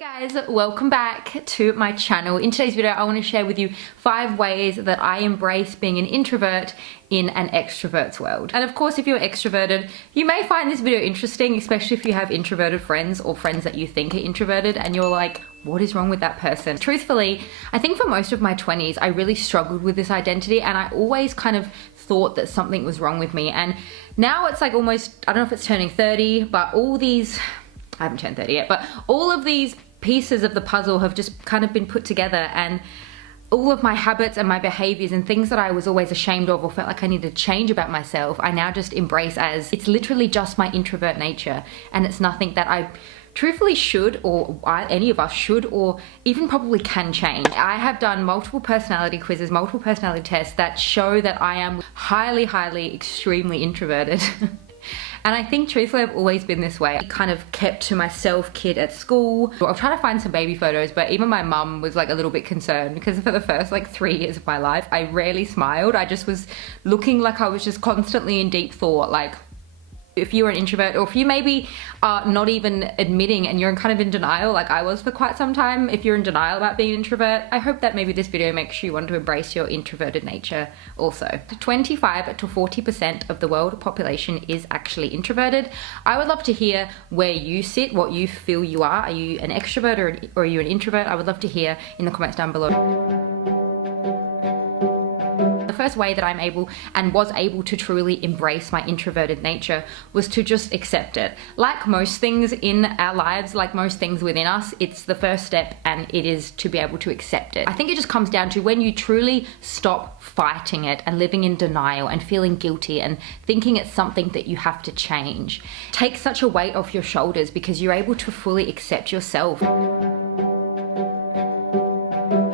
Hey guys, welcome back to my channel. In today's video, I want to share with you 5 ways that I embrace being an introvert in an extrovert's world. And of course, if you're extroverted, you may find this video interesting, especially if you have introverted friends or friends that you think are introverted and you're like, what is wrong with that person? Truthfully, I think for most of my 20s, I really struggled with this identity and I always kind of thought that something was wrong with me. And now it's like almost, I don't know if it's turning 30, but all these, I haven't turned 30 yet, but all of these pieces of the puzzle have just kind of been put together, and all of my habits and my behaviors and things that I was always ashamed of or felt like I needed to change about myself, I now just embrace as it's literally just my introvert nature, and it's nothing that I truthfully should or any of us should or even probably can change. I have done multiple personality quizzes, multiple personality tests that show that I am highly, extremely introverted. And I think truthfully I've always been this way. I kind of kept to myself kid at school. I'll try to find some baby photos, but even my mum was like a little bit concerned because for the first like 3 years of my life, I rarely smiled. I just was looking like I was just constantly in deep thought. Like, if you're an introvert, or if you maybe are not even admitting and you're kind of in denial like I was for quite some time, if you're in denial about being an introvert, I hope that maybe this video makes you want to embrace your introverted nature also. 25 to 40% of the world population is actually introverted. I would love to hear where you sit, what you feel you are. Are you an extrovert or are you an introvert? I would love to hear in the comments down below. First way that I'm able and was able to truly embrace my introverted nature was to just accept it. Like most things in our lives, like most things within us, it's the first step and it is to be able to accept it. I think it just comes down to when you truly stop fighting it and living in denial and feeling guilty and thinking it's something that you have to change. Take such a weight off your shoulders because you're able to fully accept yourself.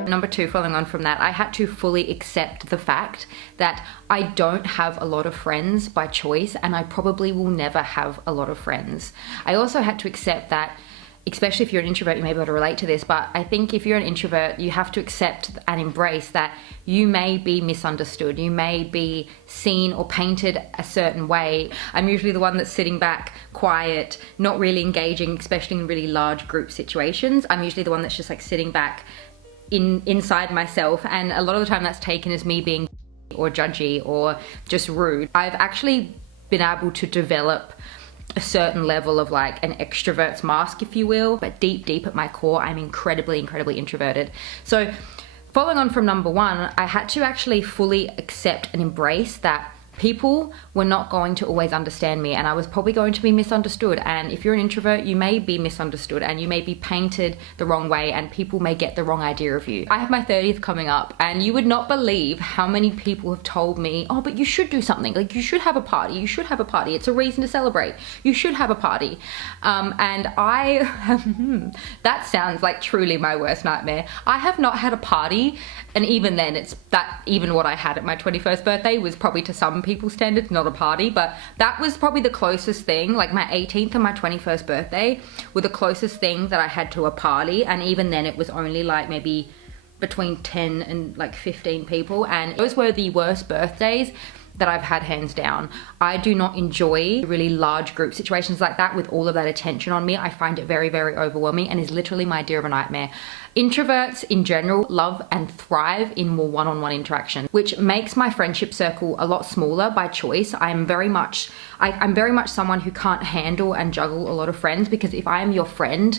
Number 2, following on from that, I had to fully accept the fact that I don't have a lot of friends by choice and I probably will never have a lot of friends. I also had to accept that, especially if you're an introvert, you may be able to relate to this, but I think if you're an introvert, you have to accept and embrace that you may be misunderstood. You may be seen or painted a certain way. I'm usually the one that's sitting back, quiet, not really engaging, especially in really large group situations. I'm usually the one that's just like sitting back inside myself, and a lot of the time that's taken as me being or judgy or just rude. I've actually been able to develop a certain level of like an extrovert's mask, if you will, but deep at my core, I'm incredibly introverted. So following on from number 1, I had to actually fully accept and embrace that people were not going to always understand me and I was probably going to be misunderstood. And if you're an introvert, you may be misunderstood and you may be painted the wrong way and people may get the wrong idea of you. I have my 30th coming up and you would not believe how many people have told me, oh, but you should do something. Like, you should have a party. You should have a party. It's a reason to celebrate. You should have a party. And that sounds like truly my worst nightmare. I have not had a party, and even then even what I had at my 21st birthday was probably to some people's standards not a party, but that was probably the closest thing. Like my 18th and my 21st birthday were the closest thing that I had to a party, and even then it was only like maybe between 10 and like 15 people, and those were the worst birthdays that I've had, hands down. I do not enjoy really large group situations like that with all of that attention on me. I find it very overwhelming and is literally my idea of a nightmare. Introverts in general love and thrive in more one-on-one interaction, which makes my friendship circle a lot smaller by choice. I'm very much someone who can't handle and juggle a lot of friends, because if I am your friend,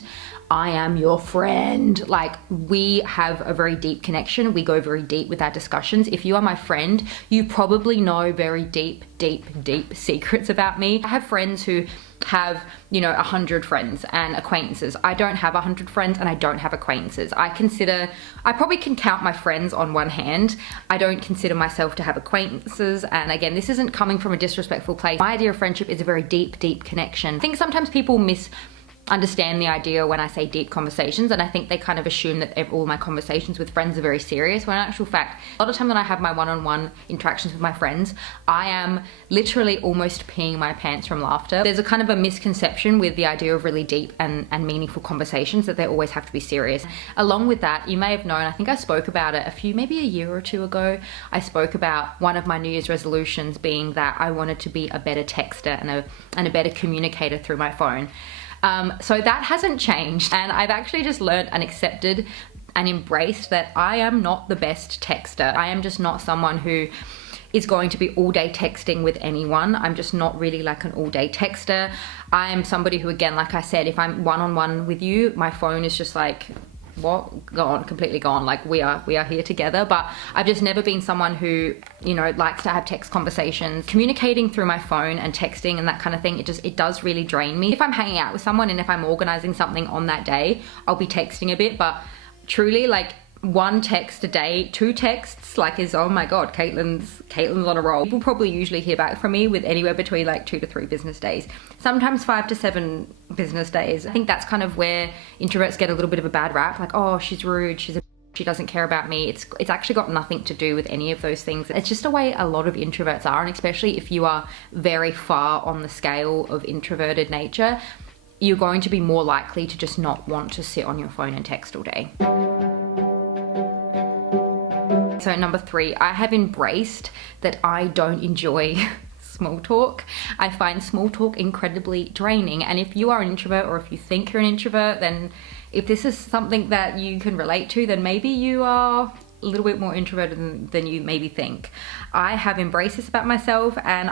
I am your friend. Like, we have a very deep connection. We go very deep with our discussions. If you are my friend, you probably know very deep secrets about me. I have friends who have, 100 friends and acquaintances. I don't have 100 friends and I don't have acquaintances. I probably can count my friends on one hand. I don't consider myself to have acquaintances. And again, this isn't coming from a disrespectful place. My idea of friendship is a very deep connection. I think sometimes people understand the idea when I say deep conversations, and I think they kind of assume that all my conversations with friends are very serious, when in actual fact, a lot of time when I have my one-on-one interactions with my friends, I am literally almost peeing my pants from laughter. There's a kind of a misconception with the idea of really deep and meaningful conversations that they always have to be serious. Along with that, you may have known, I think I spoke about it maybe a year or 2 ago, I spoke about one of my New Year's resolutions being that I wanted to be a better texter and a better communicator through my phone. So that hasn't changed. And I've actually just learned and accepted and embraced that I am not the best texter. I am just not someone who is going to be all day texting with anyone. I'm just not really like an all day texter. I am somebody who, again, like I said, if I'm one-on-one with you, my phone is just like, what? Gone, completely gone. Like we are here together. But I've just never been someone who, you know, likes to have text conversations. Communicating through my phone and texting and that kind of thing, it does really drain me. If I'm hanging out with someone and if I'm organizing something on that day, I'll be texting a bit, but truly, like, one text a day, 2 texts, like, is, oh my god, Caitlin's on a roll. People probably usually hear back from me with anywhere between like 2 to 3 business days, sometimes 5 to 7 business days. I think that's kind of where introverts get a little bit of a bad rap, like, oh, she's rude, she doesn't care about me. It's actually got nothing to do with any of those things. It's just a way a lot of introverts are, and especially if you are very far on the scale of introverted nature, you're going to be more likely to just not want to sit on your phone and text all day. So number 3, I have embraced that I don't enjoy small talk. I find small talk incredibly draining. And if you are an introvert, or if you think you're an introvert, then if this is something that you can relate to, then maybe you are a little bit more introverted than you maybe think. I have embraced this about myself, and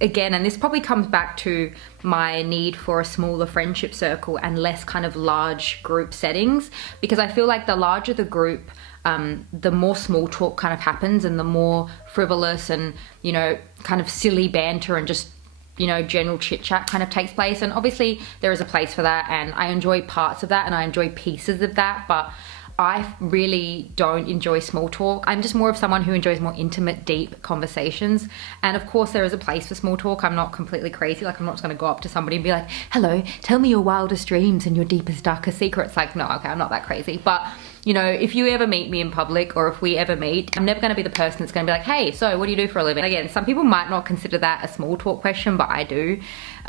again, and this probably comes back to my need for a smaller friendship circle and less kind of large group settings, because I feel like the larger the group, the more small talk kind of happens, and the more frivolous and, you know, kind of silly banter and just, you know, general chit chat kind of takes place. And obviously there is a place for that, and I enjoy parts of that and I enjoy pieces of that, but I really don't enjoy small talk. I'm just more of someone who enjoys more intimate, deep conversations. And of course there is a place for small talk. I'm not completely crazy. Like, I'm not just gonna go up to somebody and be like, hello, tell me your wildest dreams and your deepest, darkest secrets. Like, no, okay, I'm not that crazy. But, you know, if you ever meet me in public, or if we ever meet, I'm never gonna be the person that's gonna be like, hey, so what do you do for a living? Again, some people might not consider that a small talk question, but I do.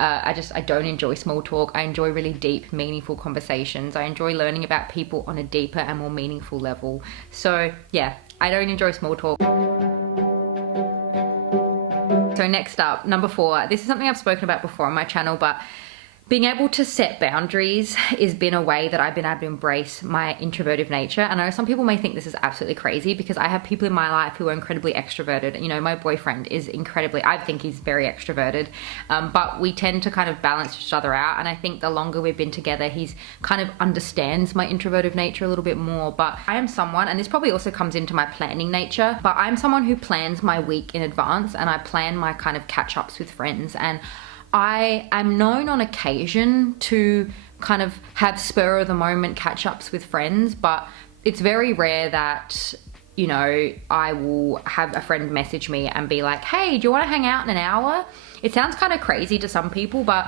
I don't enjoy small talk. I enjoy really deep, meaningful conversations. I enjoy learning about people on a deeper and more meaningful level. So yeah, I don't enjoy small talk. So next up, number 4, this is something I've spoken about before on my channel, but being able to set boundaries has been a way that I've been able to embrace my introverted nature. And I know some people may think this is absolutely crazy, because I have people in my life who are incredibly extroverted. You know, my boyfriend is I think he's very extroverted, but we tend to kind of balance each other out. And I think the longer we've been together, he's kind of understands my introverted nature a little bit more. But I am someone, and this probably also comes into my planning nature, but I'm someone who plans my week in advance, and I plan my kind of catch-ups with friends. And I am known on occasion to kind of have spur of the moment catch-ups with friends, but it's very rare that, you know, I will have a friend message me and be like, hey, do you want to hang out in an hour? It sounds kind of crazy to some people, but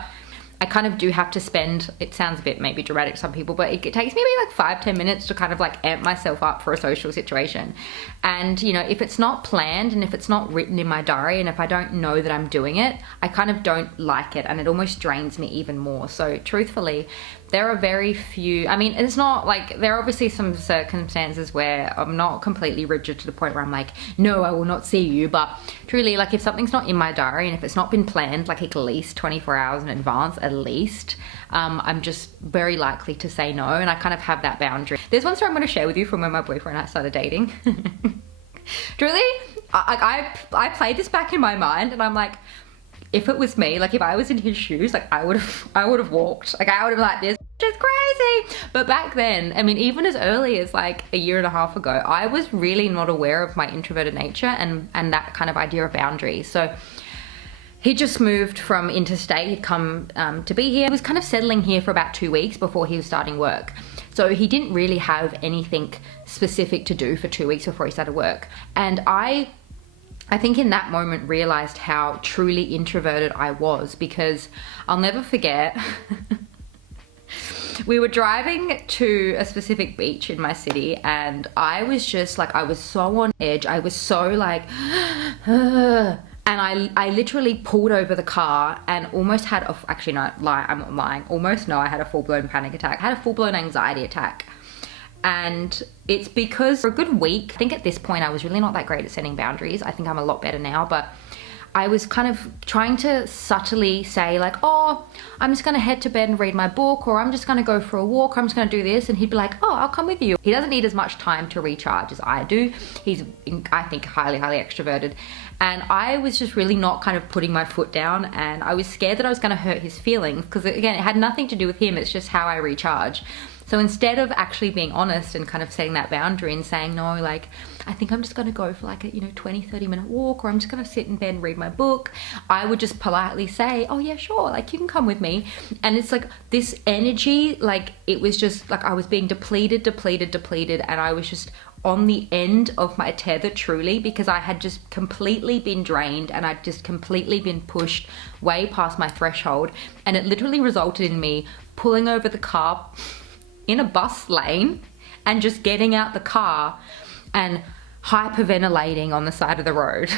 I kind of do have to spend, it sounds a bit maybe dramatic to some people, but it takes me maybe like 5-10 minutes to kind of like amp myself up for a social situation. And, you know, if it's not planned and if it's not written in my diary, and if I don't know that I'm doing it, I kind of don't like it, and it almost drains me even more. So truthfully, there are very few, I mean, it's not like, there are obviously some circumstances where I'm not completely rigid to the point where I'm like, no, I will not see you. But truly, like, if something's not in my diary and if it's not been planned like at least 24 hours in advance, at least, I'm just very likely to say no. And I kind of have that boundary. There's one story I'm going to share with you from when my boyfriend and I started dating. Truly, I played this back in my mind, and I'm like, if it was me, like if I was in his shoes, like I would have walked. Like I would have like, this is crazy. But back then, I mean, even as early as like a year and a half ago, I was really not aware of my introverted nature and that kind of idea of boundaries. So he just moved from interstate. He'd come to be here. He was kind of settling here for about 2 weeks before he was starting work. So he didn't really have anything specific to do for 2 weeks before he started work. And I think in that moment realized how truly introverted I was, because I'll never forget, we were driving to a specific beach in my city, and I was just like, I was so on edge. I was so like, and I literally pulled over the car and almost had a, actually no, I'm not lying, almost no, I had a full-blown panic attack. I had a full-blown anxiety attack. And it's because for a good week, I think at this point I was really not that great at setting boundaries. I think I'm a lot better now, but I was kind of trying to subtly say like, oh, I'm just gonna head to bed and read my book, or I'm just gonna go for a walk, or I'm just gonna do this. And he'd be like, oh, I'll come with you. He doesn't need as much time to recharge as I do. He's, I think, highly extroverted. And I was just really not kind of putting my foot down, and I was scared that I was gonna hurt his feelings, because again, it had nothing to do with him, it's just how I recharge. So instead of actually being honest and kind of setting that boundary and saying, no, like, I think I'm just gonna go for like a, 20-30 minute walk, or I'm just gonna sit in bed and read my book, I would just politely say, oh yeah, sure, like you can come with me. And it's like this energy, like it was just like I was being depleted, and I was just on the end of my tether, truly, because I had just completely been drained and I'd just completely been pushed way past my threshold. And it literally resulted in me pulling over the car in a bus lane and just getting out the car and hyperventilating on the side of the road.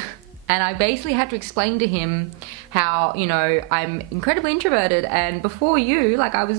And I basically had to explain to him how, I'm incredibly introverted, and before you, like I've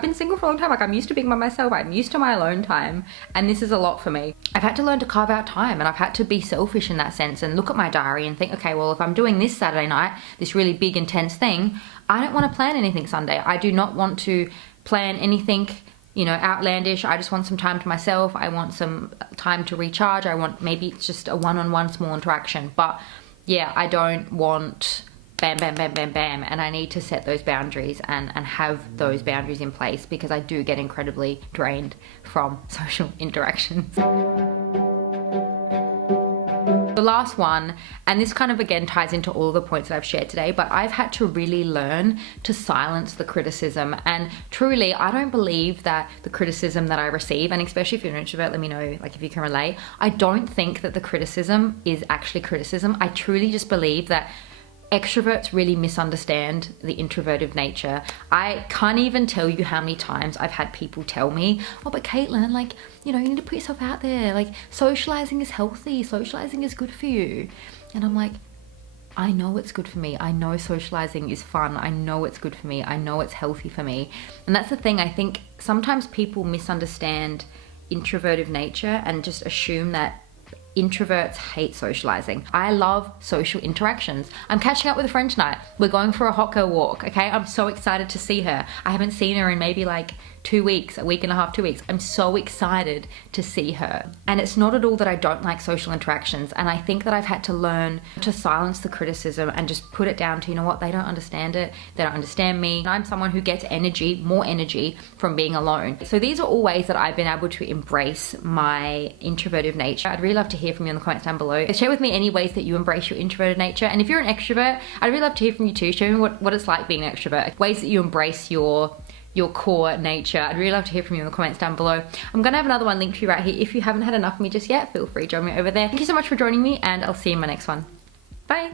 been single for a long time, like I'm used to being by myself, I'm used to my alone time, and this is a lot for me. I've had to learn to carve out time, and I've had to be selfish in that sense and look at my diary and think, okay, well, if I'm doing this Saturday night, this really big intense thing, I don't want to plan anything Sunday. I do not want to plan anything outlandish. I just want some time to myself. I want some time to recharge. I want, maybe it's just a one-on-one small interaction, but yeah, I don't want bam, bam, bam, bam, bam. And I need to set those boundaries and have those boundaries in place, because I do get incredibly drained from social interactions. The last one, and this kind of again ties into all the points that I've shared today, but I've had to really learn to silence the criticism. And truly, I don't believe that the criticism that I receive, and especially if you're an introvert, let me know like if you can relate, I don't think that the criticism is actually criticism. I truly just believe that extroverts really misunderstand the introverted nature. I can't even tell you how many times I've had people tell me, oh, but Caitlin, like, you need to put yourself out there. Like, socializing is healthy. Socializing is good for you. And I'm like, I know it's good for me. I know socializing is fun. I know it's good for me. I know it's healthy for me. And that's the thing. I think sometimes people misunderstand introverted nature and just assume that introverts hate socializing. I love social interactions. I'm catching up with a friend tonight. We're going for a hot girl walk, okay? I'm so excited to see her. I haven't seen her in maybe like 2 weeks, a week and a half, 2 weeks. I'm so excited to see her. And it's not at all that I don't like social interactions. And I think that I've had to learn to silence the criticism and just put it down to, what, they don't understand it. They don't understand me. And I'm someone who gets energy, more energy from being alone. So these are all ways that I've been able to embrace my introverted nature. I'd really love to hear from you in the comments down below. Share with me any ways that you embrace your introverted nature. And if you're an extrovert, I'd really love to hear from you too. Show me what it's like being an extrovert. Ways that you embrace your core nature. I'd really love to hear from you in the comments down below. I'm gonna have another one linked to you right here. If you haven't had enough of me just yet, feel free to join me over there. Thank you so much for joining me, and I'll see you in my next one. Bye.